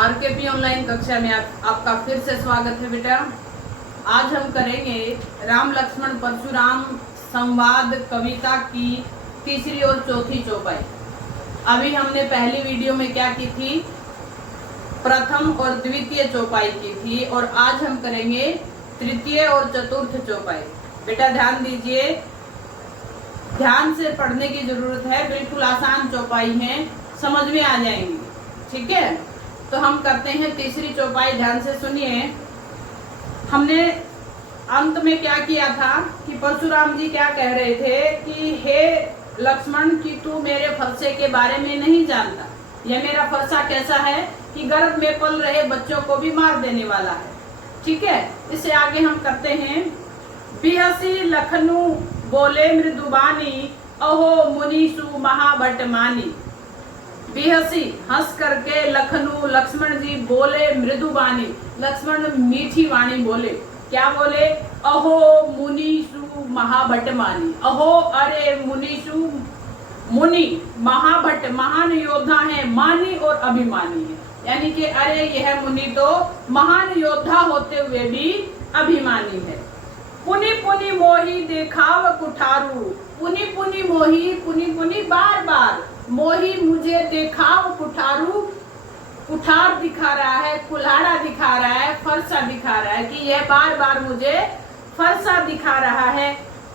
आरकेपी online कक्षा में आपका फिर से स्वागत है बेटा। आज हम करेंगे राम लक्ष्मण परशुराम संवाद कविता की तीसरी और चौथी चौपाई। अभी हमने पहली वीडियो में क्या की थी, प्रथम और द्वितीय चौपाई की थी, और आज हम करेंगे तृतीय और चतुर्थ चौपाई। बेटा ध्यान दीजिए, ध्यान से पढ़ने की जरूरत है, बिल्कुल आसान चौपाई है, समझ में आ जाएंगी। ठीक है, तो हम करते हैं तीसरी चौपाई। ध्यान से सुनिए। हमने अंत में क्या किया था कि परशुराम जी क्या कह रहे थे कि हे लक्ष्मण कि तू मेरे फरसे के बारे में नहीं जानता। यह मेरा फरसा कैसा है कि गर्भ में पल रहे बच्चों को भी मार देने वाला है। ठीक है, इससे आगे हम करते हैं। बिहसी लखनऊ बोले मृदुबानी, अहो मुनीसु महाभट मानी। बिहसी हंस करके लखनऊ लक्ष्मण जी बोले मृदुबानी, लक्ष्मण मीठी वाणी बोले। क्या बोले? अहो मुनीसु महाभट मानी। अहो अरे मुनीसु, मुनि महाभट महान योद्धा है, मानी और अभिमानी है। यानी कि अरे यह मुनि तो महान योद्धा होते हुए भी अभिमानी है। पुनि पुनि मोही देखाव कुठारू, पुनि पुनि मोही, पुनि पुनि बार बार, मोही मुझे देखाव कुठारू, कुठार दिखा रहा है, कुल्हाड़ा दिखा रहा है, फरसा दिखा रहा है कि यह बार बार मुझे फरसा दिखा रहा है।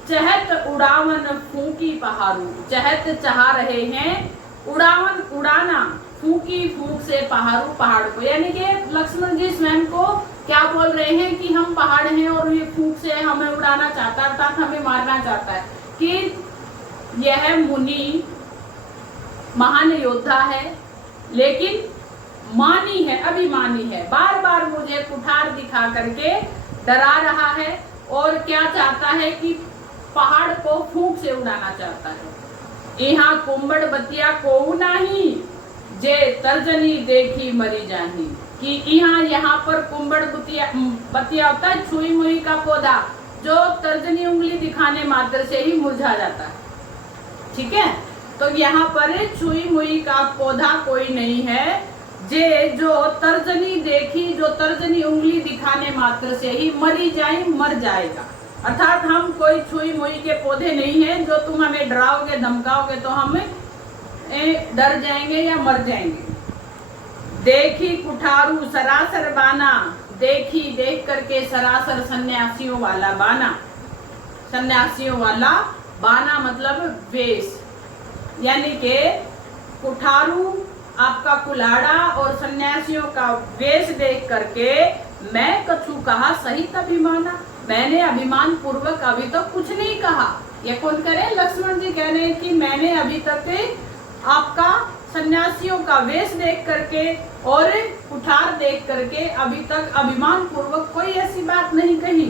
चहत उड़ावन फूकी पहाड़ू, चहत चाह रहे हैं उड़ावन उड़ाना, फूकी फूक से पहाड़ू पहाड़ को। यानी कि लक्ष्मण जी स्वयं को क्या बोल रहे हैं कि हम पहाड़ हैं और ये फूक से हमें उड़ाना चाहता है, अर्थात हमें मारना चाहता है। कि यह मुनि महान योद्धा है लेकिन मानी है, अभिमानी है, बार बार मुझे कुठार दिखा करके डरा रहा है और क्या चाहता है कि पहाड़ को फूंक से उड़ाना चाहता है। यहाँ कुंबड़ बतिया को नहीं, जे तर्जनी देखी मरी जाही। कि यहाँ पर कुंबड़ बतिया होता है छुई मुई का पौधा, जो तर्जनी उंगली दिखाने मात्र से ही मुरझा जाता है। ठीक है, तो यहाँ पर छुई मुई का पौधा कोई नहीं है, जे जो तर्जनी देखी, जो तर्जनी उंगली दिखाने मात्र से ही मरी जाए, मर जाएगा। अर्थात हम कोई छुई मुई के पौधे नहीं हैं जो तुम हमें डराओगे धमकाओगे तो हम डर जाएंगे या मर जाएंगे। देखी कुठारू सरासर बाना, देखी देख करके सरासर सन्यासियों वाला बाना। सन्यासियों वाला बाना मतलब वेश, यानी के कुठारू आपका कुल्हाड़ा और सन्यासियों का वेश देख करके मैं कछु कहा सहित अभिमाना, मैंने अभिमान पूर्वक अभी तक कुछ नहीं कहा। ये कौन करे? लक्ष्मण जी कह रहे हैं कि मैंने अभी तक आपका सन्यासियों का वेश देख करके और कुठार देख करके अभी तक अभिमान पूर्वक कोई ऐसी बात नहीं कही।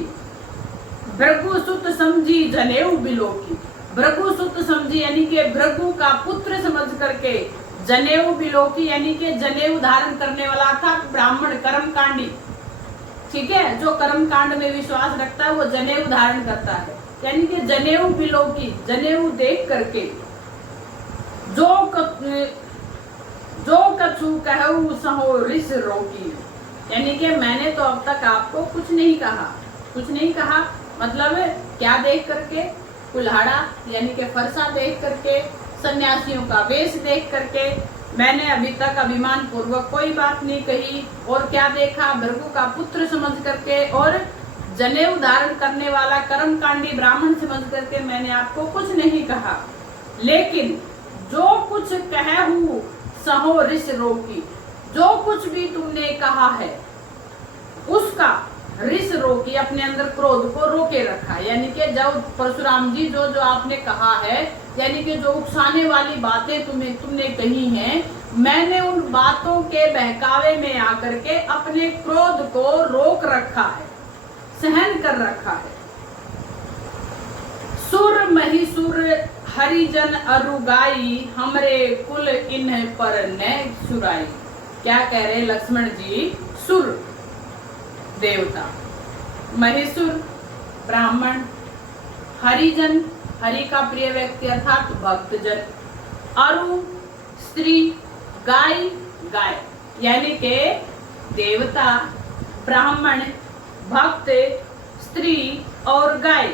भृगु सुत समझी जनेऊ बिलोकी, भृगु सुत समझी यानी कि भृगु का पुत्र समझ करके जनेऊ बिलोकी यानी कि जनेऊ धारण करने वाला था ब्राह्मण कर्मकांडी। ठीक है, जो कर्मकांड में विश्वास रखता है वो जनेऊ धारण करता है। यानी कि जनेऊ बिलोकी, जनेऊ देख करके जो कछु कहू सहो रिस रोकी। यानी कि मैंने तो अब तक आपको कुछ नहीं कहा, कुछ नहीं कहा मतलब क्या देख करके? कुल्हाड़ा यानी कि फरसा देख करके, सन्यासियों का वेश देख करके मैंने अभी तक अभिमान पूर्वक कोई बात नहीं कही। और क्या देखा? भृगु का पुत्र समझ करके और जनेऊ धारण करने वाला कर्मकांडी ब्राह्मण समझ करके मैंने आपको कुछ नहीं कहा। लेकिन जो कुछ कहूँ सहो रिस रोकी, जो कुछ भी तुमने कहा है उसका रिस रोकी, अपने अंदर क्रोध को रोके रखा। यानी कि जब परशुराम जी जो जो आपने कहा है, यानी कि जो उकसाने वाली बातें तुमने कही हैं, मैंने उन बातों के बहकावे में आकर के अपने क्रोध को रोक रखा है, सहन कर रखा है। सुर महिसुर हरिजन अरुगाई, हमरे कुल इन्ह पर न सुराई। क्या कह रहे लक्ष्मण जी? सुर देवता, महिसुर ब्राह्मण, हरिजन हरि का प्रिय व्यक्ति अर्थात भक्तजन, अरु स्त्री, गाय गाय। यानी के देवता, ब्राह्मण, भक्त, स्त्री और गाय,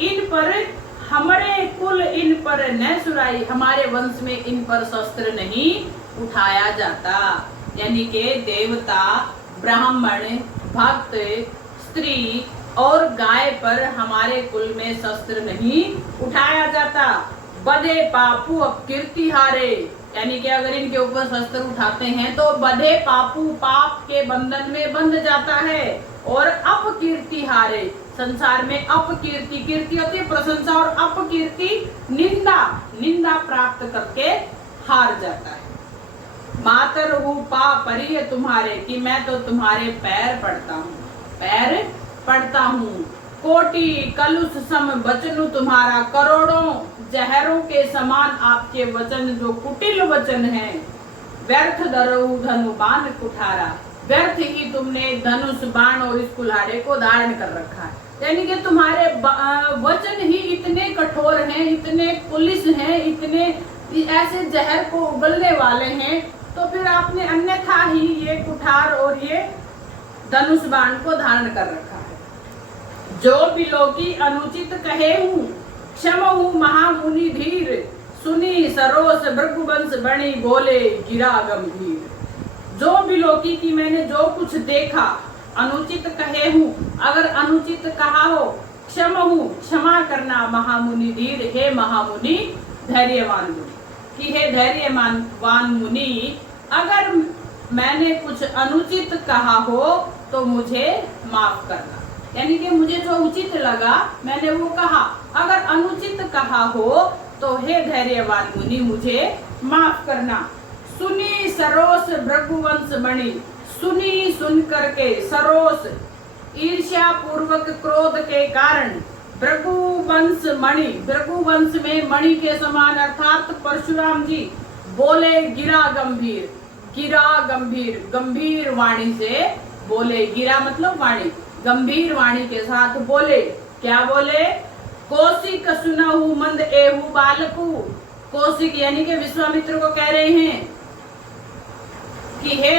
इन पर हमारे कुल इन पर न सुराई, हमारे वंश में इन पर शस्त्र नहीं उठाया जाता। यानी के देवता, ब्राह्मण, भक्त, स्त्री और गाय पर हमारे कुल में शस्त्र नहीं उठाया जाता। बधे पापू अपकीर्ति हारे, यानी कि अगर इनके ऊपर शस्त्र उठाते हैं तो बधे पापू, पाप के बंधन में बंध जाता है, और अपकीर्ति हारे, संसार में अपकीर्ति, कीर्ति होती है प्रशंसा, और अपकीर्ति निंदा, निंदा प्राप्त करके हार जाता है। मातर हूँ पा परिय तुम्हारे, कि मैं तो तुम्हारे पैर पड़ता हूँ, पैर पड़ता हूँ। कोटि कलुष सम वचनु तुम्हारा, करोड़ों जहरों के समान आपके वचन जो कुटिल वचन है। व्यर्थ धरऊ धनु बाण कुठारा, व्यर्थ ही तुमने धनुष, बाण और इस कुल्हाड़े को धारण कर रखा है। यानी कि तुम्हारे वचन ही इतने कठोर हैं, इतने पुलिस हैं, इतने ऐसे जहर को उगलने वाले हैं, तो फिर आपने अन्यथा ही ये कुठार और ये धनुष बाण को धारण कर रखा है। जो बिलोकी अनुचित कहे हूँ, क्षम हूँ महामुनि धीर, सुनी सरोस भृगुवंश बणी, बोले गिरा गंभीर। जो बिलोकी की मैंने जो कुछ देखा, अनुचित कहे हूँ, अगर अनुचित कहा हो, क्षम हूँ क्षमा करना, महामुनि धीर, हे महामुनि धैर्यवान मुनि, कि हे धैर्यवान मुनि, अगर मैंने कुछ अनुचित कहा हो तो मुझे माफ करना। यानी कि मुझे जो उचित लगा मैंने वो कहा, अगर अनुचित कहा हो तो हे धैर्यवान मुनि मुझे माफ करना। सुनी सरोस भृगुवंश बणी, सुनी सुन करके, सरोस ईर्ष्या पूर्वक क्रोध के कारण, भृगुवंश मणि, भृगुवंश में मणि के समान अर्थात परशुराम जी बोले गिरा गंभीर, गिरा गंभीर, गंभीर वाणी से बोले, गिरा मतलब वाणी, गंभीर वाणी के साथ बोले। क्या बोले? कौशिक सुनहु मंद एहु बालकु, कौशिक यानी कि विश्वामित्र को कह रहे हैं कि हे,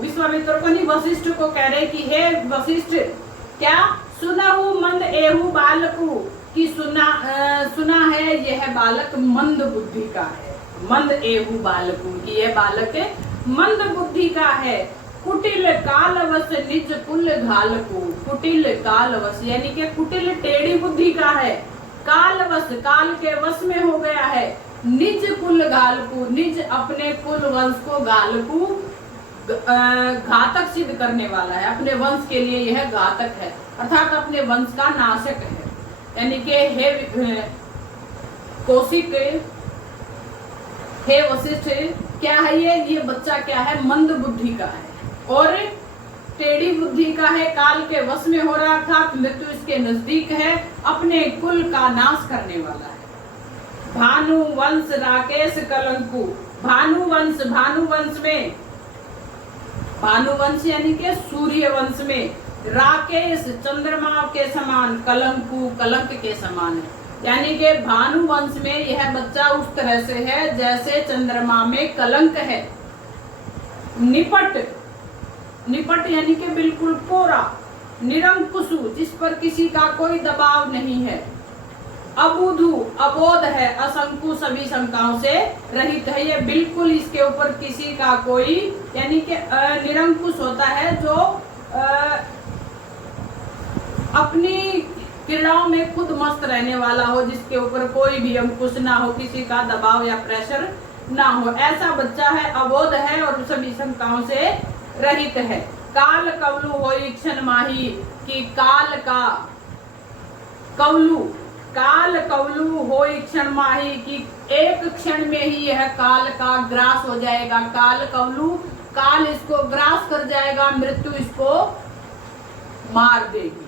विश्वामित्र को नहीं वशिष्ठ को कह रहे कि हे वशिष्ठ, क्या सुनहु मंद एहु बालकु, कि सुना है यह बालक मंद बुद्धि का है, मंद एहु बालकु, कि यह बालक मंद बुद्धि का है। कुटिल कालवश निज कुल घालकु, कुटिल कालवश यानी कि कुटिल टेढ़ी बुद्धि का है, कालवश काल के वश में हो गया है, निज कुल घालकु, निज अपने कुल वंश को घालकु घातक सिद्ध करने वाला है, अपने वंश के लिए यह घातक है, अर्थात अपने वंश का नाशक है। यानी कि हे कौशिक, हे वशिष्ठ, क्या है ये बच्चा क्या है? मंद बुद्धि का है और टेढ़ी बुद्धि का है, काल के वश में हो रहा, अर्थात मृत्यु इसके नजदीक है, अपने कुल का नाश करने वाला है। भानु वंश राकेश कलंकु, भानुवंश, भानुवंश में, भानुवंश यानी कि सूर्य वंश में, राकेश चंद्रमा के समान, कलंकु कलंक के समान है। यानी कि भानुवंश में यह बच्चा उस तरह से है जैसे चंद्रमा में कलंक है। निपट, निपट यानी कि बिल्कुल कोरा, निरंकुशु जिस पर किसी का कोई दबाव नहीं है, अबुधु अबोध है, असंकु सभी शंकाओं से रहित है, ये बिल्कुल इसके ऊपर किसी का कोई, यानी कि निरंकुश होता है जो अपनी क्रीड़ाओं में खुद मस्त रहने वाला हो, जिसके ऊपर कोई भी अंकुश ना हो, किसी का दबाव या प्रेशर ना हो, ऐसा बच्चा है, अबोध है और सभी शंकाओं से रहित है। काल कवलु होई क्षण माही, कि काल का कवलु, काल कवलु होई क्षण माही, कि एक क्षण में ही यह काल का ग्रास हो जाएगा। काल कवलु, काल इसको ग्रास कर जाएगा, मृत्यु इसको मार देगी।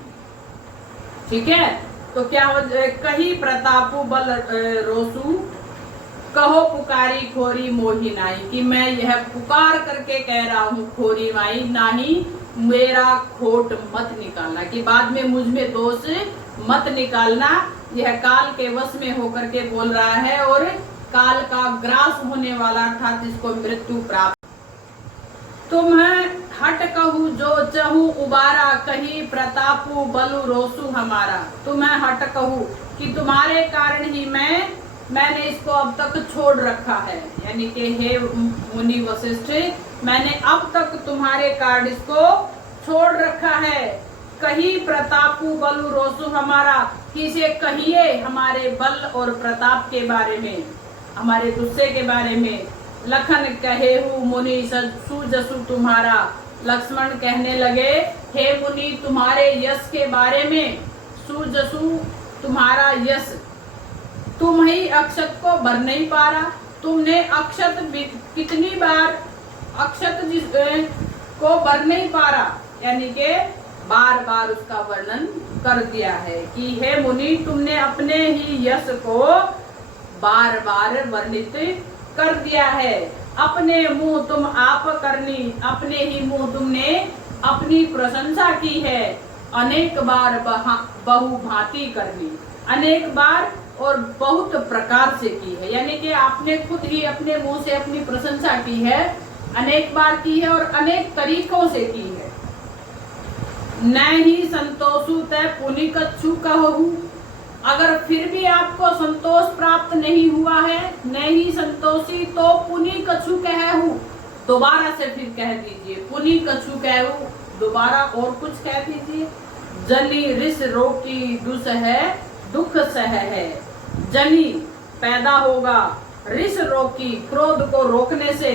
ठीक है, तो क्या हो, कही प्रतापु बल रोसु, कहो पुकारी खोरी मोही नाई, कि मैं यह पुकार करके कह रहा हूँ खोरी माई, नाही मेरा खोट मत निकालना, कि बाद में मुझ में दोष मत निकालना। यह काल के वश में होकर के बोल रहा है और काल का ग्रास होने वाला, अर्थात इसको मृत्यु प्राप्त। तुम्हें हट कहूँ जो चहूँ उबारा, कहीं प्रतापू बलु रोसू हमारा। तुम्हें हट कहूँ कि तुम्हारे कारण ही मैंने इसको अब तक छोड़ रखा है, यानी कि हे मुनि वशिष्ठ, मैंने अब तक तुम्हारे कारण इसको छोड़ रखा है। कहीं प्रतापू बलु रोसू हमारा, किसे कहिए हमारे बल और प्रताप के बारे में, हमारे गुस्से के बारे में। लखन कहे हूँ मुनि सुजसु तुम्हारा, लक्ष्मण कहने लगे हे मुनि तुम्हारे यश के बारे में, सुजसु तुम्हारा यश, तुम ही अक्षत को भर नहीं पा रहा। तुमने अक्षत कितनी बार अक्षत को भर नहीं पा रहा, यानी के बार बार उसका वर्णन कर दिया है कि हे मुनि तुमने अपने ही यश को बार बार वर्णित कर दिया है। अपने मुंह तुम आप करनी, अपने ही मुंह तुमने अपनी प्रशंसा की है। अनेक बार बहु भांति करनी, अनेक बार और बहुत प्रकार से की है, यानी कि आपने खुद ही अपने मुंह से अपनी प्रशंसा की है, अनेक बार की है और अनेक तरीकों से की है। न ही संतोषु तय पुनि कछु कहूँ, अगर फिर भी आपको संतोष प्राप्त नहीं हुआ है, नहीं संतोषी, तो पुनि कछु कहूँ, दोबारा से फिर कह दीजिए। पुनि कछु कहूँ, दोबारा और कुछ कह दीजिए। जनी रिस रोकी दुस है, दुख सह है। जनी पैदा होगा, रिस रोकी क्रोध को रोकने से,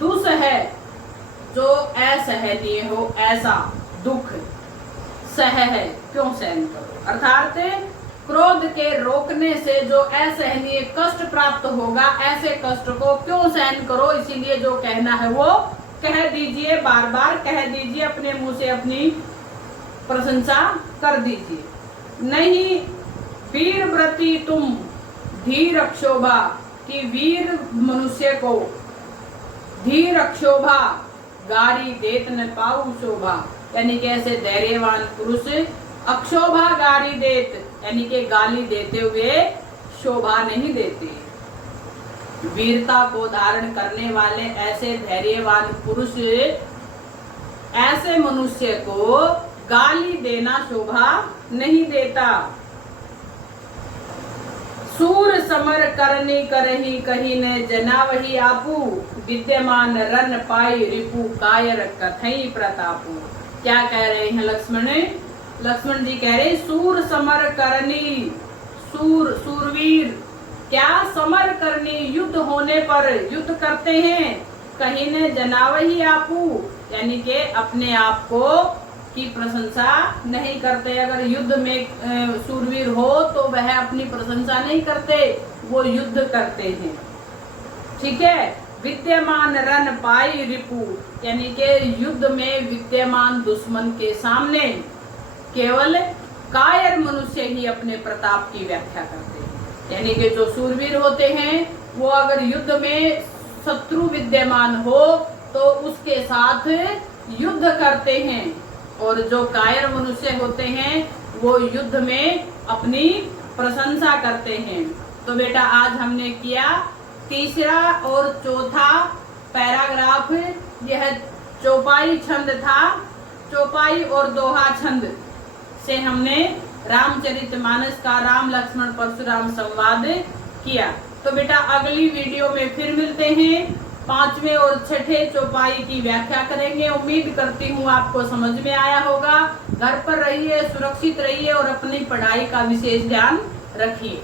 दुस है जो असहनीय हो ऐसा दुख, सह है क्यों सहन करो, अर्थात क्रोध के रोकने से जो असहनीय कष्ट प्राप्त होगा, ऐसे कष्ट को क्यों सहन करो, इसीलिए जो कहना है वो कह दीजिए, बार बार कह दीजिए, अपने मुंह से अपनी प्रशंसा कर दीजिए। नहीं वीर व्रती तुम धीर अक्षोभा, कि वीर मनुष्य को धीर अक्षोभा गारी देत न पाऊ शोभा, यानी कि ऐसे धैर्यवान पुरुष अक्षोभा गारी देत, यानी कि गाली देते हुए शोभा नहीं देते। वीरता को धारण करने वाले ऐसे धैर्यवान पुरुष ऐसे मनुष्य को गाली देना शोभा नहीं देता। सूर समर करनी करही कही ने जना वही आपू, विद्यमान रन पाई रिपु कायर कथई प्रतापू। क्या कह रहे हैं लक्ष्मण? लक्ष्मण जी कह रहे सूर समर करनी, सूरवीर क्या समर करनी, युद्ध होने पर युद्ध करते हैं, कहीं ने जनावही आपू, यानी कि अपने आप को की प्रशंसा नहीं करते। अगर युद्ध में सूरवीर हो तो वह अपनी प्रशंसा नहीं करते, वो युद्ध करते हैं। ठीक है। विद्यमान रन पाई रिपु, यानी कि युद्ध में विद्यमान दुश्मन के सामने केवल कायर मनुष्य ही अपने प्रताप की व्याख्या करते हैं। यानी कि जो सूरवीर होते हैं वो अगर युद्ध में शत्रु विद्यमान हो तो उसके साथ युद्ध करते हैं, और जो कायर मनुष्य होते हैं वो युद्ध में अपनी प्रशंसा करते हैं। तो बेटा आज हमने किया तीसरा और चौथा पैराग्राफ, यह चौपाई छंद था। चौपाई और दोहा छंद से हमने रामचरितमानस का राम लक्ष्मण परशुराम संवाद किया। तो बेटा अगली वीडियो में फिर मिलते हैं, पांचवें और छठे चौपाई की व्याख्या करेंगे। उम्मीद करती हूँ आपको समझ में आया होगा। घर पर रहिए, सुरक्षित रहिए और अपनी पढ़ाई का विशेष ध्यान रखिए।